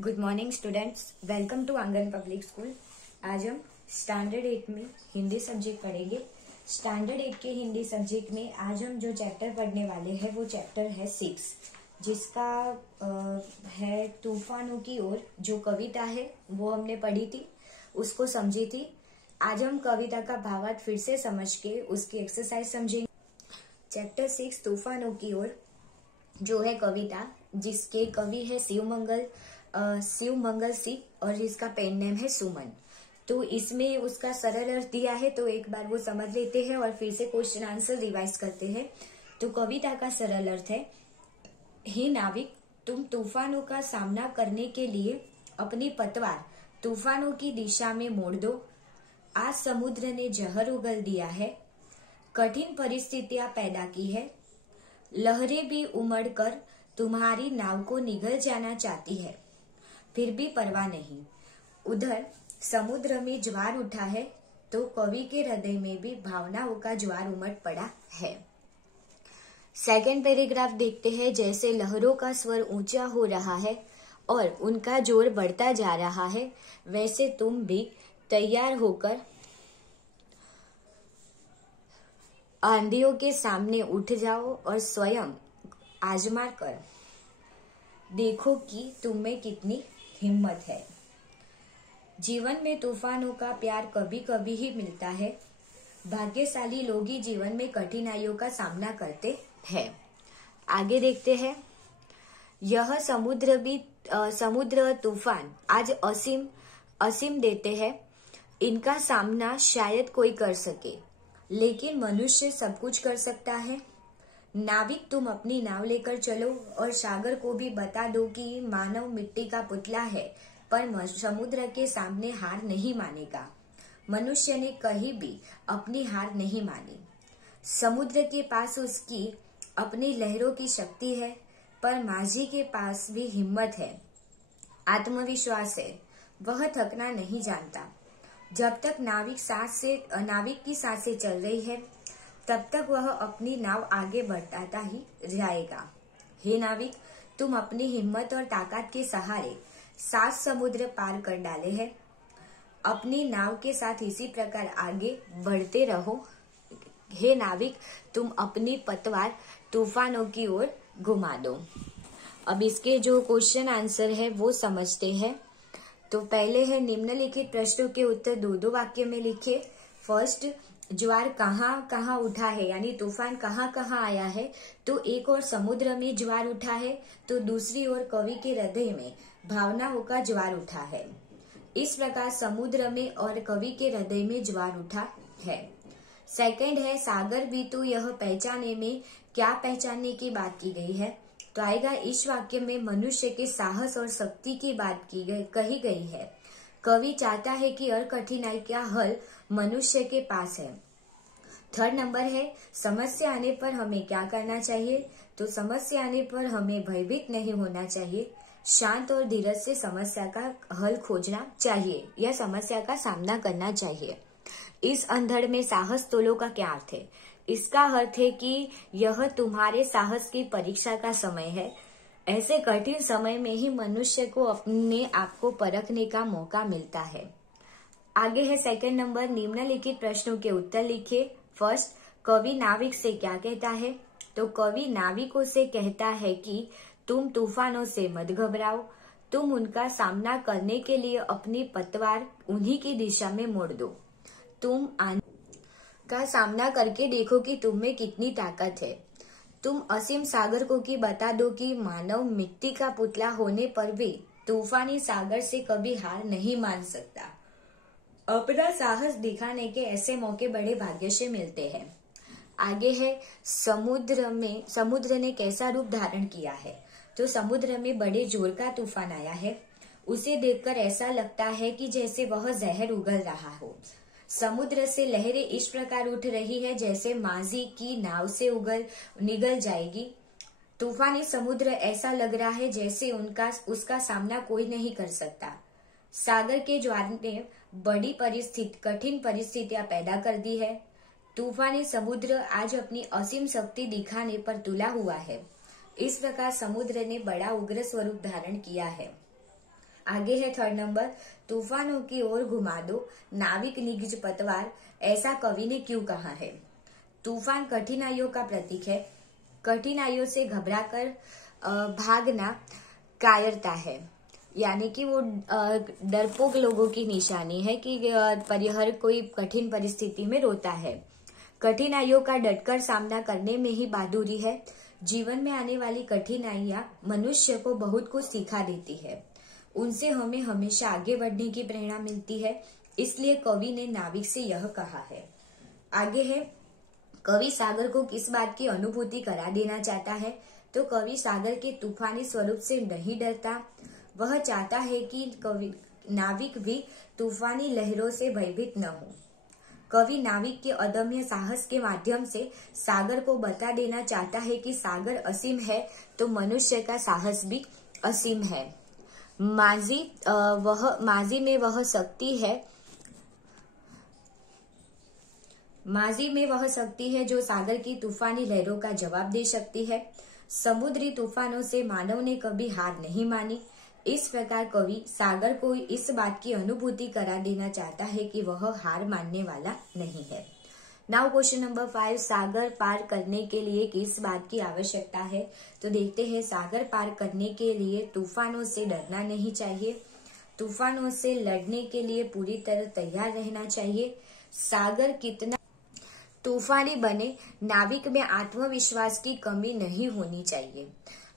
Good morning students, welcome to Aangan public school. आज हम standard 8 में हिंदी सब्जेक्ट पढ़ेंगे। स्टैंडर्ड 8 के हिंदी सब्जेक्ट में आज हम जो चैप्टर पढ़ने वाले हैं वो चैप्टर है 6, जिसका है तूफानों की ओर। जो कविता है वो हमने पढ़ी थी, उसको समझी थी। आज हम कविता का भावार्थ फिर से समझ के उसकी एक्सरसाइज समझेंगे। चैप्टर 6 तूफानों की ओर जो है कविता, जिसके कवि है शिव मंगल सिंह और जिसका पेन नेम है सुमन। तो इसमें उसका सरल अर्थ दिया है, तो एक बार वो समझ लेते हैं और फिर से क्वेश्चन आंसर रिवाइज करते हैं। तो कविता का सरल अर्थ है, हे नाविक, तुम तूफानों का सामना करने के लिए अपनी पतवार तूफानों की दिशा में मोड़ दो। आज समुद्र ने जहर उगल दिया है, कठिन परिस्थितियां पैदा की है, लहरें भी उमड़कर तुम्हारी नाव को निगल जाना चाहती है, फिर भी परवाह नहीं। उधर समुद्र में ज्वार उठा है, तो कवि के हृदय में भी भावनाओं का ज्वार उमड़ पड़ा है। सेकेंड पैराग्राफ देखते हैं। जैसे लहरों का स्वर ऊंचा हो रहा है और उनका जोर बढ़ता जा रहा है, वैसे तुम भी तैयार होकर आंधियों के सामने उठ जाओ और स्वयं आजमा कर देखो कि तुम में कितनी हिम्मत है। जीवन में तूफानों का प्यार कभी कभी ही मिलता है। भाग्यशाली लोग ही जीवन में कठिनाइयों का सामना करते हैं। आगे देखते हैं। यह समुद्र तूफान आज असीम देते हैं। इनका सामना शायद कोई कर सके, लेकिन मनुष्य सब कुछ कर सकता है। नाविक, तुम अपनी नाव लेकर चलो और सागर को भी बता दो कि मानव मिट्टी का पुतला है, पर समुद्र के सामने हार नहीं मानेगा। मनुष्य ने कहीं भी अपनी हार नहीं मानी। समुद्र के पास उसकी अपनी लहरों की शक्ति है, पर माझी के पास भी हिम्मत है, आत्मविश्वास है। वह थकना नहीं जानता। जब तक नाविक की सांसें चल रही है, तब तक वह अपनी नाव आगे बढ़ाता ही जाएगा। हे नाविक, तुम अपनी हिम्मत और ताकत के सहारे 7 समुद्र पार कर डाले हैं। अपनी नाव के साथ इसी प्रकार आगे बढ़ते रहो। हे नाविक, तुम अपनी पतवार तूफानों की ओर घुमा दो। अब इसके जो क्वेश्चन आंसर है वो समझते हैं। तो पहले है, निम्नलिखित प्रश्नों के उत्तर 2-2 वाक्य में लिखिए। फर्स्ट, ज्वार कहाँ कहाँ उठा है, यानी तूफान कहाँ कहाँ आया है। तो एक और समुद्र में ज्वार उठा है, तो दूसरी ओर कवि के हृदय में भावनाओं का ज्वार उठा है। इस प्रकार समुद्र में और कवि के हृदय में ज्वार उठा है। सेकंड है, सागर भी तो यह पहचाने में क्या पहचानने की बात की गई है। तो आएगा, इस वाक्य में मनुष्य के साहस और शक्ति की बात कही गई है। कवि चाहता है कि हर कठिनाई का हल मनुष्य के पास है। थर्ड नंबर है, समस्या आने पर हमें क्या करना चाहिए। तो समस्या आने पर हमें भयभीत नहीं होना चाहिए, शांत और धीरज से समस्या का हल खोजना चाहिए या समस्या का सामना करना चाहिए। इस अंधड़ में साहस तोलो का क्या अर्थ है। इसका अर्थ है कि यह तुम्हारे साहस की परीक्षा का समय है। ऐसे कठिन समय में ही मनुष्य को अपने आप को परखने का मौका मिलता है। आगे है सेकंड नंबर, निम्नलिखित प्रश्नों के उत्तर लिखिए। फर्स्ट, कवि नाविक से क्या कहता है। तो कवि नाविकों से कहता है कि तुम तूफानों से मत घबराओ, तुम उनका सामना करने के लिए अपनी पतवार उन्हीं की दिशा में मोड़ दो। तुम का सामना करके देखो कि तुम में कितनी ताकत है। तुम असीम सागर को की बता दो कि मानव मिट्टी का पुतला होने पर भी तूफानी सागर से कभी हार नहीं मान सकता। अपना साहस दिखाने के ऐसे मौके बड़े भाग्य से मिलते हैं। आगे है, समुद्र ने कैसा रूप धारण किया है। तो समुद्र में बड़े जोर का तूफान आया है। उसे देखकर ऐसा लगता है कि जैसे वह जहर उगल रहा हो। समुद्र से लहरें इस प्रकार उठ रही है जैसे माझी की नाव से निगल जाएगी। तूफानी समुद्र ऐसा लग रहा है जैसे उसका सामना कोई नहीं कर सकता। सागर के ज्वार ने कठिन परिस्थितियां पैदा कर दी है। तूफानी समुद्र आज अपनी असीम शक्ति दिखाने पर तुला हुआ है। इस प्रकार समुद्र ने बड़ा उग्र स्वरूप धारण किया है। आगे है थर्ड नंबर, तूफानों की ओर घुमा दो नाविक निज पतवार, ऐसा कवि ने क्यों कहा है। तूफान कठिनाइयों का प्रतीक है। कठिनाइयों से घबराकर भागना कायरता है, यानी कि वो डरपोक लोगों की निशानी है कि हर कोई कठिन परिस्थिति में रोता है। कठिनाइयों का डटकर सामना करने में ही बहादुरी है। जीवन में आने वाली कठिनाइयां मनुष्य को बहुत कुछ सिखा देती है, उनसे हमें हमेशा आगे बढ़ने की प्रेरणा मिलती है, इसलिए कवि ने नाविक से यह कहा है। आगे है, कवि सागर को किस बात की अनुभूति करा देना चाहता है। तो कवि सागर के तूफानी स्वरूप से नहीं डरता, वह चाहता है कि कवि नाविक भी तूफानी लहरों से भयभीत न हो। कवि नाविक के अदम्य साहस के माध्यम से सागर को बता देना चाहता है कि सागर असीम है तो मनुष्य का साहस भी असीम है। माजी में वह शक्ति है जो सागर की तूफानी लहरों का जवाब दे सकती है। समुद्री तूफानों से मानव ने कभी हार नहीं मानी। इस प्रकार कवि सागर को इस बात की अनुभूति करा देना चाहता है कि वह हार मानने वाला नहीं है। नाउ क्वेश्चन नंबर 5, सागर पार करने के लिए किस बात की आवश्यकता है। तो देखते हैं, सागर पार करने के लिए तूफानों से डरना नहीं चाहिए, तूफानों से लड़ने के लिए पूरी तरह तैयार रहना चाहिए। सागर कितना तूफानी बने, नाविक में आत्मविश्वास की कमी नहीं होनी चाहिए।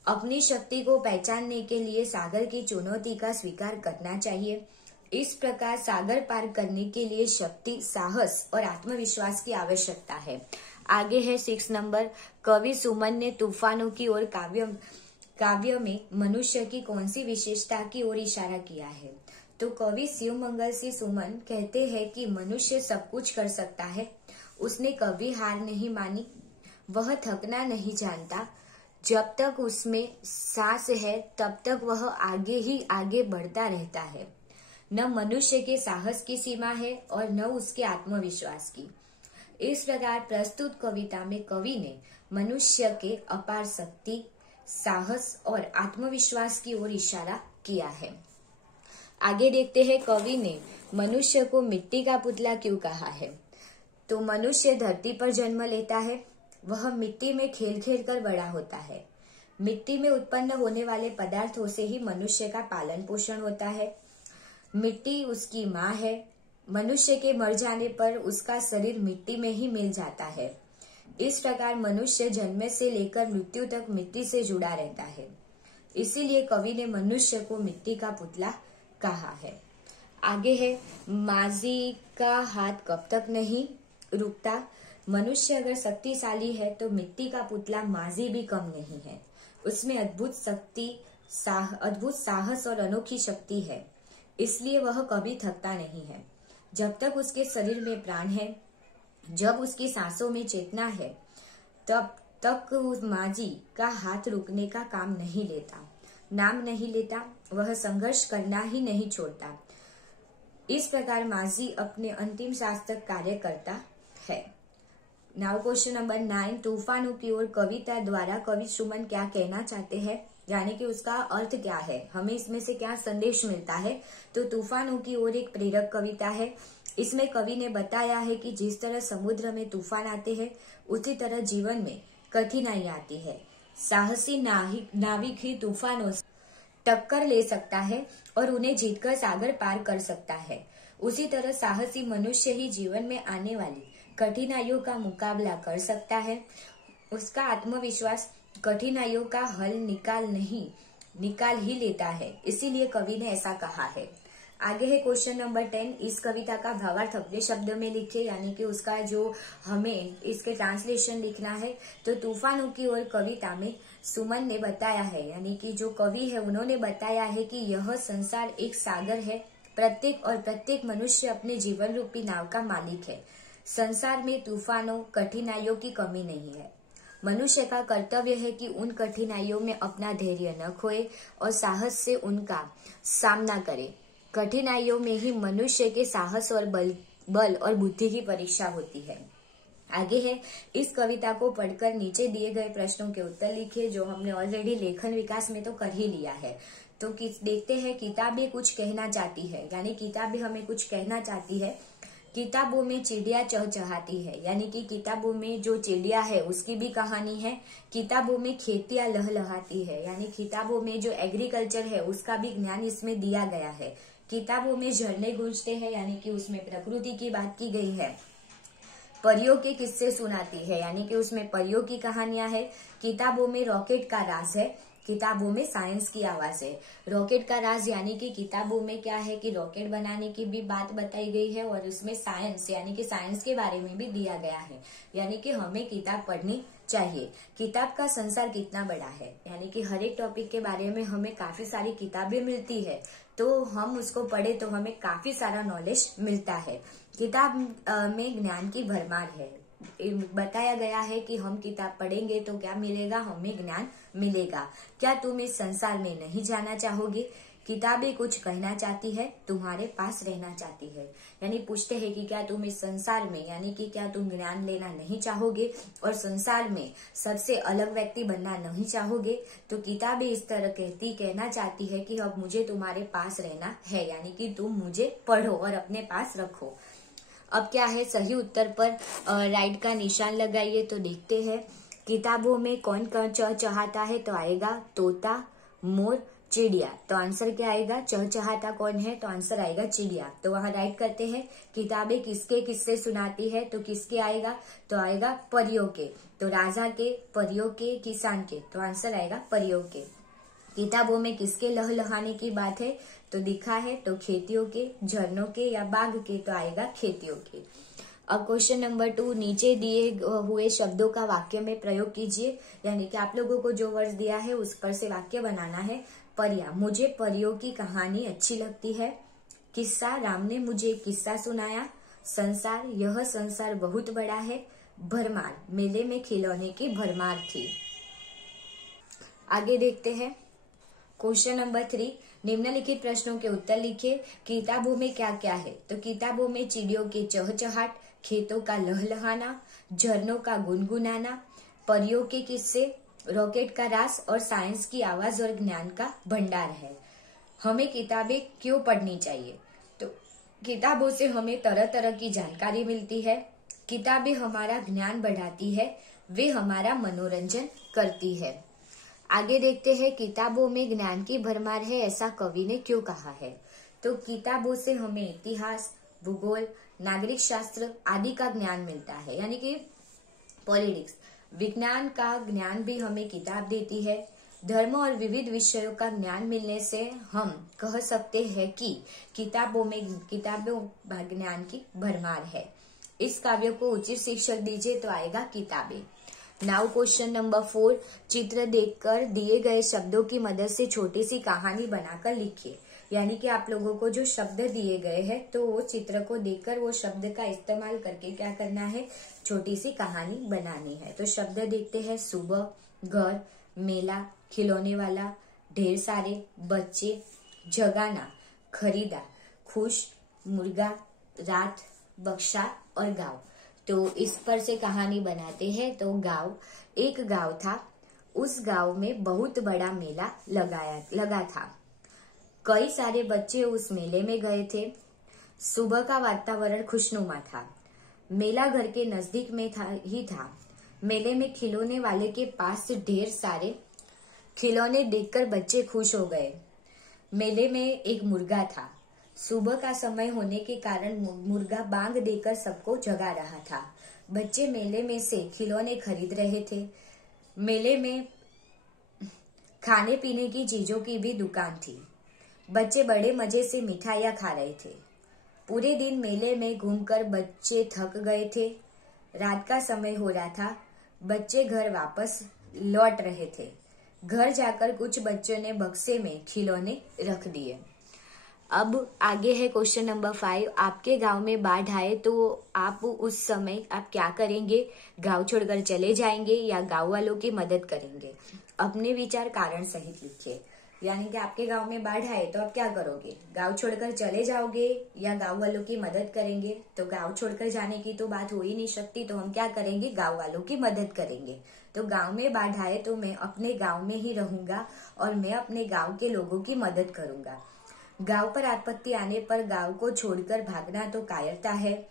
अपनी शक्ति को पहचानने के लिए सागर की चुनौती का स्वीकार करना चाहिए। इस प्रकार सागर पार करने के लिए शक्ति, साहस और आत्मविश्वास की आवश्यकता है। आगे है 6 नंबर, कवि सुमन ने तूफानों की ओर काव्य में मनुष्य की कौन सी विशेषता की ओर इशारा किया है। तो कवि शिवमंगल सिंह सुमन कहते हैं कि मनुष्य सब कुछ कर सकता है, उसने कभी हार नहीं मानी, वह थकना नहीं जानता, जब तक उसमें सांस है तब तक वह आगे ही आगे बढ़ता रहता है। न मनुष्य के साहस की सीमा है और न उसके आत्मविश्वास की। इस प्रकार प्रस्तुत कविता में कवि ने मनुष्य के अपार शक्ति, साहस और आत्मविश्वास की ओर इशारा किया है। आगे देखते हैं, कवि ने मनुष्य को मिट्टी का पुतला क्यों कहा है। तो मनुष्य धरती पर जन्म लेता है, वह मिट्टी में खेल खेल कर बड़ा होता है। मिट्टी में उत्पन्न होने वाले पदार्थों से ही मनुष्य का पालन पोषण होता है। मिट्टी उसकी माँ है। मनुष्य के मर जाने पर उसका शरीर मिट्टी में ही मिल जाता है। इस प्रकार मनुष्य जन्म से लेकर मृत्यु तक मिट्टी से जुड़ा रहता है। इसीलिए कवि ने मनुष्य को मिट्टी का पुतला कहा है। आगे है, माजी का हाथ कब तक नहीं रुकता। मनुष्य अगर शक्तिशाली है तो मिट्टी का पुतला माजी भी कम नहीं है। उसमें अद्भुत साहस और अनोखी शक्ति है, इसलिए वह कभी थकता नहीं है। जब तक उसके शरीर में प्राण है, जब उसकी सांसों में चेतना है, तब तक उस माजी का हाथ रुकने का नाम नहीं लेता, वह संघर्ष करना ही नहीं छोड़ता। इस प्रकार माजी अपने अंतिम सांस तक कार्य करता है। नाउ क्वेश्चन नंबर 9, तूफानों की ओर कविता द्वारा कवि सुमन क्या कहना चाहते हैं, यानी कि उसका अर्थ क्या है, हमें इसमें से क्या संदेश मिलता है। तो तूफानों की ओर एक प्रेरक कविता है। इसमें कवि ने बताया है कि जिस तरह समुद्र में तूफान आते हैं, उसी तरह जीवन में कठिनाई आती है। साहसी नाविक ही तूफानों से टक्कर ले सकता है और उन्हें जीतकर सागर पार कर सकता है। उसी तरह साहसी मनुष्य ही जीवन में आने वाली कठिनाइयों का मुकाबला कर सकता है। उसका आत्मविश्वास कठिनाइयों का हल निकाल ही लेता है, इसीलिए कवि ने ऐसा कहा है। आगे है क्वेश्चन नंबर 10, इस कविता का भावार्थ अपने शब्द में लिखे, यानी कि उसका जो हमें इसके ट्रांसलेशन लिखना है। तो तूफानों की ओर कविता में सुमन ने बताया है, यानी कि जो कवि है उन्होंने बताया है कि यह संसार एक सागर है। प्रत्येक मनुष्य अपने जीवन रूपी नाव का मालिक है। संसार में तूफानों, कठिनाइयों की कमी नहीं है। मनुष्य का कर्तव्य है कि उन कठिनाइयों में अपना धैर्य न खोए और साहस से उनका सामना करे। कठिनाइयों में ही मनुष्य के साहस और बल और बुद्धि की परीक्षा होती है। आगे है, इस कविता को पढ़कर नीचे दिए गए प्रश्नों के उत्तर लिखिए, जो हमने ऑलरेडी लेखन विकास में तो कर ही लिया है। तो देखते हैं किताबें कुछ कहना चाहती है, यानी किताबें हमें कुछ कहना चाहती है। किताबों में चिड़िया चहचहाती है, यानी कि किताबों में जो चिड़िया है उसकी भी कहानी है। किताबों में खेतियां लहलहाती है, यानी किताबों में जो एग्रीकल्चर है उसका भी ज्ञान इसमें दिया गया है। किताबों में झरने गूंजते हैं, यानी कि उसमें प्रकृति की बात की गई है। परियों के किस्से सुनाती है, यानी कि उसमें परियों की कहानियां है। किताबों में रॉकेट का राज है, किताबों में साइंस की आवाज है। रॉकेट का राज यानी कि किताबों में क्या है कि रॉकेट बनाने की भी बात बताई गई है और उसमें साइंस यानी कि साइंस के बारे में भी दिया गया है, यानी कि हमें किताब पढ़नी चाहिए। किताब का संसार कितना बड़ा है, यानी कि हर एक टॉपिक के बारे में हमें काफी सारी किताबें मिलती है, तो हम उसको पढ़े तो हमें काफी सारा नॉलेज मिलता है। किताब में ज्ञान की भरमार है। बताया गया है कि हम किताब पढ़ेंगे तो क्या मिलेगा, हमें ज्ञान मिलेगा। क्या तुम इस संसार में नहीं जाना चाहोगे? किताबें कुछ कहना चाहती है, तुम्हारे पास रहना चाहती है। यानी पूछते हैं कि क्या तुम इस संसार में, यानी कि क्या तुम ज्ञान लेना नहीं चाहोगे और संसार में सबसे अलग व्यक्ति बनना नहीं चाहोगे? तो किताबें इस तरह कहना चाहती है कि अब मुझे तुम्हारे पास रहना है, यानी कि तुम मुझे पढ़ो और अपने पास रखो। अब क्या है, सही उत्तर पर राइट का निशान लगाइए तो देखते हैं किताबों में कौन कौन चहचहाता है, तो आएगा तोता, मोर, चिड़िया। तो आंसर क्या आएगा, चहचहाता कौन है, तो आंसर आएगा चिड़िया। तो वहां राइट करते हैं। किताबें किसके किस्से सुनाती है, तो किसके आएगा, तो आएगा परियों के। तो राजा के, परियों के, किसान के, तो आंसर आएगा परियों के। किताबों में किसके लहलहाने की बात है, तो दिखा है तो खेतियों के, झरनों के या बाग के, तो आएगा खेतियों के। अब क्वेश्चन नंबर 2, नीचे दिए हुए शब्दों का वाक्य में प्रयोग कीजिए, यानी कि आप लोगों को जो वर्ड दिया है उस पर से वाक्य बनाना है। परियां, मुझे परियों की कहानी अच्छी लगती है। किस्सा, राम ने मुझे एक किस्सा सुनाया। संसार, यह संसार बहुत बड़ा है। भरमार, मेले में खिलौने की भरमार थी। आगे देखते हैं क्वेश्चन नंबर 3, निम्नलिखित प्रश्नों के उत्तर लिखिए। किताबों में क्या क्या है, तो किताबों में चिड़ियों की चहचहाट, खेतों का लहलहाना, झरनों का गुनगुनाना, परियों के किस्से, रॉकेट का राज और साइंस की आवाज और ज्ञान का भंडार है। हमें किताबें क्यों पढ़नी चाहिए, तो किताबों से हमें तरह तरह की जानकारी मिलती है। किताबें हमारा ज्ञान बढ़ाती है, वे हमारा मनोरंजन करती है। आगे देखते हैं किताबों में ज्ञान की भरमार है, ऐसा कवि ने क्यों कहा है। तो किताबों से हमें इतिहास, भूगोल, नागरिक शास्त्र आदि का ज्ञान मिलता है, यानी कि पॉलिटिक्स, विज्ञान का ज्ञान भी हमें किताब देती है। धर्म और विविध विषयों का ज्ञान मिलने से हम कह सकते हैं कि किताबों ज्ञान की भरमार है। इस काव्य को उचित शीर्षक दीजिए, तो आएगा किताबें। नाउ क्वेश्चन नंबर 4, चित्र देखकर दिए गए शब्दों की मदद से छोटी सी कहानी बनाकर लिखिए। यानी कि आप लोगों को जो शब्द दिए गए हैं तो वो चित्र को देखकर वो शब्द का इस्तेमाल करके क्या करना है, छोटी सी कहानी बनानी है। तो शब्द देखते हैं, सुबह, घर, मेला, खिलौने वाला, ढेर सारे, बच्चे, जगाना, खरीदा, खुश, मुर्गा, रात, बक्सा और गांव। तो इस पर से कहानी बनाते हैं। तो एक गांव था, उस गांव में बहुत बड़ा मेला लगा था। कई सारे बच्चे उस मेले में गए थे। सुबह का वातावरण खुशनुमा था। मेला घर के नजदीक में था। मेले में खिलौने वाले के पास ढेर सारे खिलौने देखकर बच्चे खुश हो गए। मेले में एक मुर्गा था। सुबह का समय होने के कारण मुर्गा बांग देकर सबको जगा रहा था। बच्चे मेले में से खिलौने खरीद रहे थे। मेले में खाने पीने की चीजों की भी दुकान थी। बच्चे बड़े मजे से मिठाइयाँ खा रहे थे। पूरे दिन मेले में घूमकर बच्चे थक गए थे। रात का समय हो रहा था। बच्चे घर वापस लौट रहे थे। घर जाकर कुछ बच्चों ने बक्से में खिलौने रख दिए। अब आगे है क्वेश्चन नंबर 5, आपके गांव में बाढ़ आए तो आप उस समय आप क्या करेंगे? गांव छोड़कर चले जाएंगे या गांव वालों की मदद करेंगे? अपने विचार कारण सहित लिखिए। यानी कि आपके गांव में बाढ़ आए तो आप क्या करोगे? गांव छोड़कर चले जाओगे या गांव वालों की मदद करेंगे? तो गांव छोड़कर जाने की तो बात हो ही नहीं सकती, तो हम क्या करेंगे? गांव वालों की मदद करेंगे। तो गांव में बाढ़ आए तो मैं अपने गांव में ही रहूंगा और मैं अपने गांव के लोगों की मदद करूंगा। गांव पर आपत्ति आने पर गांव को छोड़कर भागना तो कायरता है।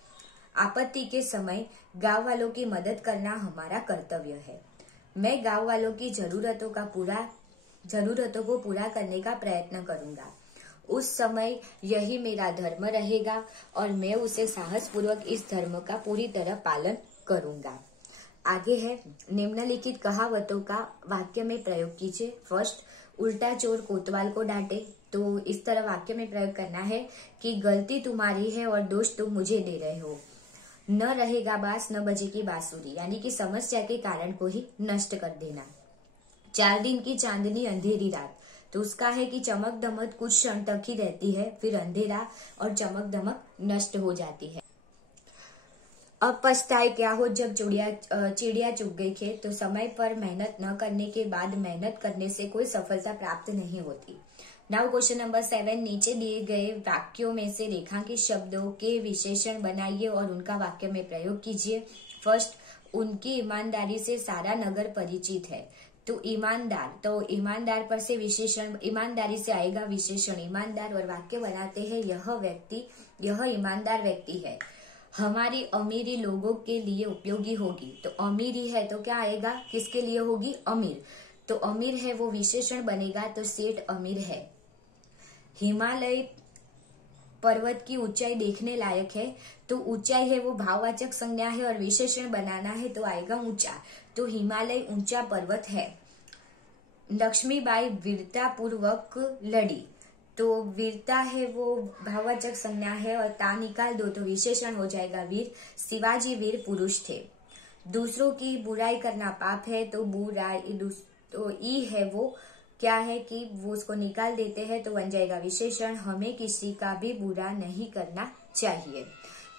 आपत्ति के समय गांव वालों की मदद करना हमारा कर्तव्य है। मैं गांव वालों की जरूरतों को पूरा करने का प्रयत्न करूंगा। उस समय यही मेरा धर्म रहेगा और मैं उसे साहसपूर्वक इस धर्म का पूरी तरह पालन करूंगा। आगे है, निम्नलिखित कहावतों का वाक्य में प्रयोग कीजिए। फर्स्ट, उल्टा चोर कोतवाल को डांटे। तो इस तरह वाक्य में प्रयोग करना है कि गलती तुम्हारी है और दोष तुम मुझे दे रहे हो। न रहेगा बांस न बजेगी बांसुरी, यानी कि समस्या के कारण को ही नष्ट कर देना। 4 दिन की चांदनी अंधेरी रात, तो उसका है कि चमक दमक कुछ क्षण तक ही रहती है, फिर अंधेरा और चमक दमक नष्ट हो जाती है। अब पछताए क्या हो जब चिड़िया चुग गई खेत। तो समय पर मेहनत न करने के बाद मेहनत करने से कोई सफलता प्राप्त नहीं होती। नाउ क्वेश्चन नंबर 7, नीचे दिए गए वाक्यों में से रेखांकित शब्दों के विशेषण बनाइए और उनका वाक्य में प्रयोग कीजिए। फर्स्ट, उनकी ईमानदारी से सारा नगर परिचित है। तो ईमानदार पर से विशेषण, ईमानदारी से आएगा विशेषण ईमानदार और वाक्य बनाते हैं यह ईमानदार व्यक्ति है। हमारी अमीरी लोगों के लिए उपयोगी होगी। तो अमीरी है तो क्या आएगा? किसके लिए होगी? अमीर। तो अमीर है वो विशेषण बनेगा, तो सेठ अमीर है। हिमालय पर्वत की ऊंचाई देखने लायक है। तो ऊंचाई है वो भाववाचक संज्ञा है और विशेषण बनाना है तो आएगा ऊंचा। तो हिमालय ऊंचा पर्वत है। लक्ष्मीबाई वीरता पूर्वक लड़ी। तो वीरता है वो भाववाचक संज्ञा है और ता निकाल दो तो विशेषण हो जाएगा वीर। शिवाजी वीर पुरुष थे। दूसरों की बुराई करना पाप है। तो ई है वो क्या है कि वो उसको निकाल देते हैं तो बन जाएगा विशेषण। हमें किसी का भी बुरा नहीं करना चाहिए।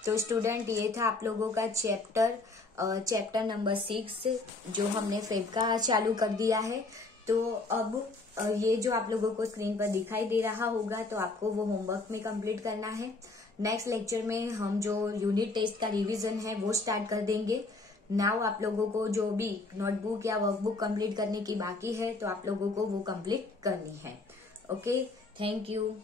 तो स्टूडेंट, ये था आप लोगों का चैप्टर नंबर 6 जो हमने फेब का चालू कर दिया है। तो अब ये जो आप लोगों को स्क्रीन पर दिखाई दे रहा होगा तो आपको वो होमवर्क में कंप्लीट करना है। नेक्स्ट लेक्चर में हम जो यूनिट टेस्ट का रिवीजन है वो स्टार्ट कर देंगे। नाउ आप लोगों को जो भी नोटबुक या वर्कबुक कंप्लीट करने की बाकी है तो आप लोगों को वो कंप्लीट करनी है। Okay, thank you.